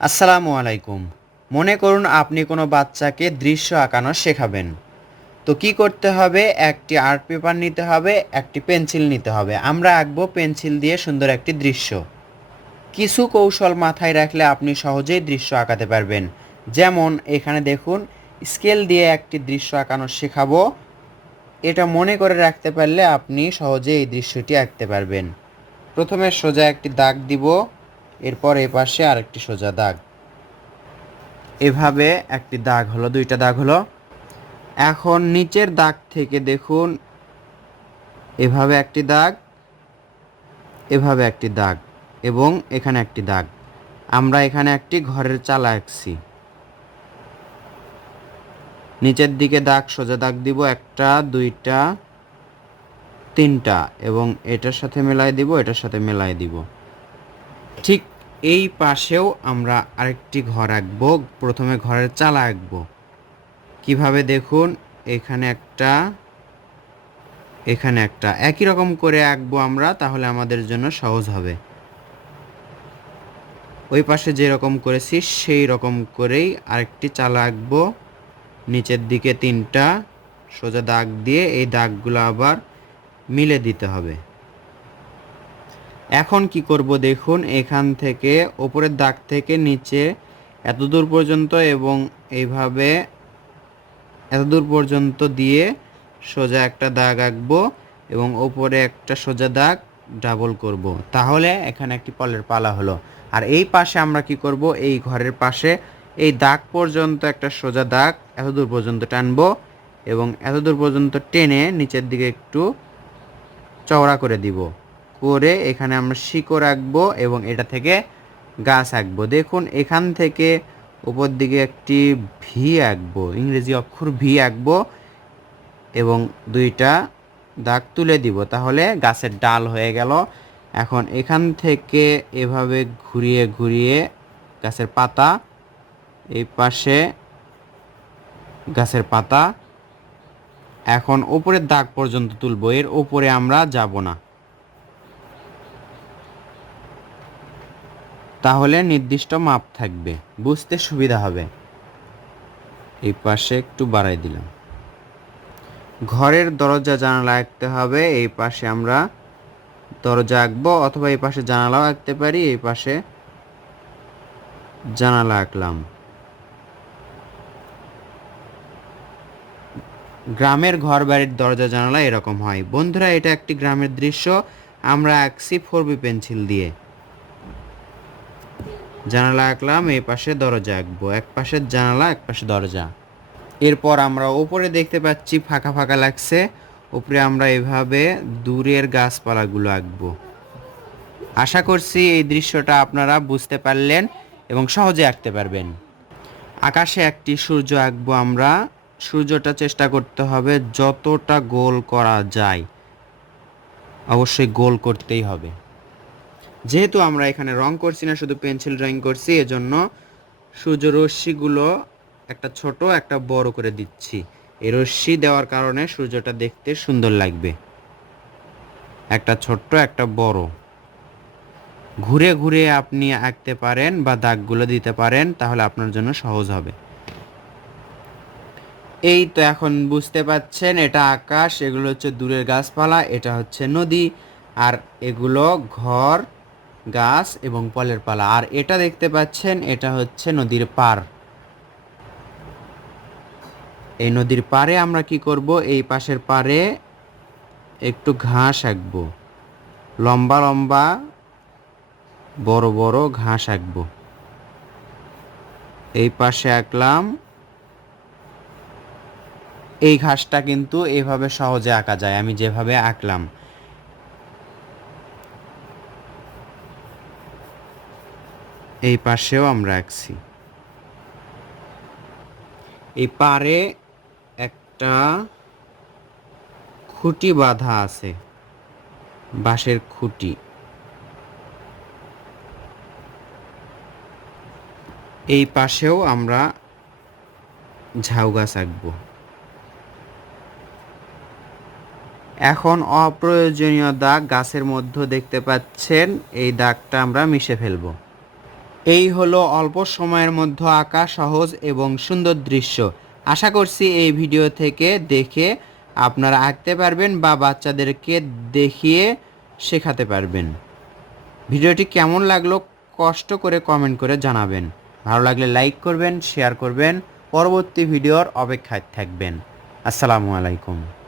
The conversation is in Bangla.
আসসালামু আলাইকুম। মনে করুন আপনি কোনো বাচ্চাকে দৃশ্য আঁকানো শেখাবেন। তো কি করতে হবে? একটি আর্ট পেপার নিতে হবে, একটি পেন্সিল নিতে হবে। আমরা আঁকবো পেন্সিল দিয়ে সুন্দর একটি দৃশ্য। কিছু কৌশল মাথায় রাখলে আপনি সহজেই দৃশ্য আঁকাতে পারবেন। যেমন এখানে দেখুন, স্কেল দিয়ে একটি দৃশ্য আঁকানো শেখাবো। এটা মনে করে রাখতে পারলে আপনি সহজেই এই দৃশ্যটি আঁকতে পারবেন। প্রথমে সোজা একটি দাগ দিব, এরপর এপাশে আরেকটি সোজা দাগ। এভাবে একটি দাগ হলো, দুইটা দাগ হলো। এখন নিচের দাগ থেকে দেখুন, এভাবে একটি দাগ, এভাবে একটি দাগ এবং এখানে একটি দাগ। আমরা এখানে একটি ঘরের চালা আঁকছি। নিচের দিকে দাগ, সোজা দাগ দিব, একটা, দুইটা, তিনটা এবং এটার সাথে মেলাই দিব, এটার সাথে মেলাই দিব। ঠিক এই পাশেও আমরা আরেকটি ঘর আঁকবো। প্রথমে ঘরের চালা আঁকবো। কিভাবে দেখুন, এখানে একটা, এখানে একটা, একই রকম করে আঁকবো আমরা, তাহলে আমাদের জন্য সহজ হবে। ওই পাশে যেরকম করেছি সেই রকম করেই আরেকটি চালা আঁকবো। নিচের দিকে তিনটা সোজা দাগ দিয়ে এই দাগগুলো আবার মিলে দিতে হবে। এখন কি করব দেখুন, এখান থেকে ওপরের দাগ থেকে নিচে এত দূর পর্যন্ত এবং এইভাবে এত দূর পর্যন্ত দিয়ে সোজা একটা দাগ আঁকবো এবং ওপরে একটা সোজা দাগ ডাবল করব। তাহলে এখানে একটি পলের পালা হলো। আর এই পাশে আমরা কি করব, এই ঘরের পাশে এই দাগ পর্যন্ত একটা সোজা দাগ এত দূর পর্যন্ত টানবো এবং এত দূর পর্যন্ত টেনে নিচের দিকে একটু চওড়া করে দিব। করে এখানে আমরা শিকড় আঁকবো এবং এটা থেকে গাছ আঁকবো। দেখুন এখান থেকে উপর দিকে একটি ভি আঁকবো, ইংরেজি অক্ষর ভি আঁকবো এবং দুইটা দাগ তুলে দিব, তাহলে গাছের ডাল হয়ে গেল। এখন এখান থেকে এভাবে ঘুরিয়ে ঘুরিয়ে গাছের পাতা, এই পাশে গাছের পাতা। এখন উপরের দাগ পর্যন্ত তুলবো, এর উপরে আমরা যাব না, তাহলে নির্দিষ্ট মাপ থাকবে, বুঝতে সুবিধা হবে। এই পাশে একটু বাড়াই দিলাম। ঘরের দরজা জানালা আঁকতে হবে। এই পাশে আমরা দরজা আঁকবো, অথবা এই পাশে জানালাও আঁকতে পারি। এই পাশে জানালা আঁকলাম। গ্রামের ঘর বাড়ির দরজা জানালা এরকম হয়। বন্ধুরা, এটা একটি গ্রামের দৃশ্য। আমরা আঁকছি 4B পেন্সিল দিয়ে। জানালা আঁকলাম, এই পাশে দরজা আঁকবো, এক পাশে জানালা এক পাশে দরজা। এরপর আমরা উপরে দেখতে পাচ্ছি ফাঁকা ফাঁকা লাগছে, উপরে আমরা এভাবে দূরের গাছপালাগুলো আঁকবো। আশা করছি এই দৃশ্যটা আপনারা বুঝতে পারলেন এবং সহজে আঁকতে পারবেন। আকাশে একটি সূর্য আঁকবো আমরা। সূর্যটা চেষ্টা করতে হবে যতটা গোল করা যায়, অবশ্যই গোল করতেই হবে। যেহেতু আমরা এখানে রং করছি না, শুধু পেন্সিল ড্রয়িং করছি, এজন্য সূর্য রশ্মিগুলো একটা ছোট একটা বড় করে দিচ্ছি। এই রশ্মি দেওয়ার কারণে সূর্যটা দেখতে সুন্দর লাগবে। একটা ছোট্ট একটা বড়, ঘুরে ঘুরে আপনি আঁকতে পারেন বা দাগগুলো দিতে পারেন, তাহলে আপনার জন্য সহজ হবে। এই তো এখন বুঝতে পাচ্ছেন, এটা আকাশ, এগুলো হচ্ছে দূরের গাছপালা, এটা হচ্ছে নদী, আর এগুলো ঘর, গাছ এবং ফলের পালা। আর এটা দেখতে পাচ্ছেন, এটা হচ্ছে নদীর পাড়। এই নদীর পাড়ে আমরা কি করব, এই পাশের পাড়ে একটু ঘাস আঁকবো, লম্বা লম্বা বড় বড় ঘাস আঁকবো। এই পাশে আঁকলাম। এই ঘাসটা কিন্তু এভাবে সহজে আঁকা যায়, আমি যেভাবে আঁকলাম। এই পাশেও আমরা আঁকছি। এই পাড়ে একটা খুঁটি বাঁধা আছে, বাঁশের খুঁটি। এই পাশেও আমরা ঝাউ গাছ আঁকবো। এখন অপ্রয়োজনীয় দাগ গাছের মধ্যে দেখতে পাচ্ছেন, এই দাগটা আমরা মিশে ফেলবো। এই হলো অল্প সময়ের মধ্যে আঁকা সহজ এবং সুন্দর দৃশ্য। আশা করছি এই ভিডিও থেকে দেখে আপনারা আঁকতে পারবেন বা বাচ্চাদেরকে দেখিয়ে শেখাতে পারবেন। ভিডিওটি কেমন লাগলো কষ্ট করে কমেন্ট করে জানাবেন। ভালো লাগলে লাইক করবেন, শেয়ার করবেন, পরবর্তী ভিডিওর অপেক্ষায় থাকবেন। আসসালামু আলাইকুম।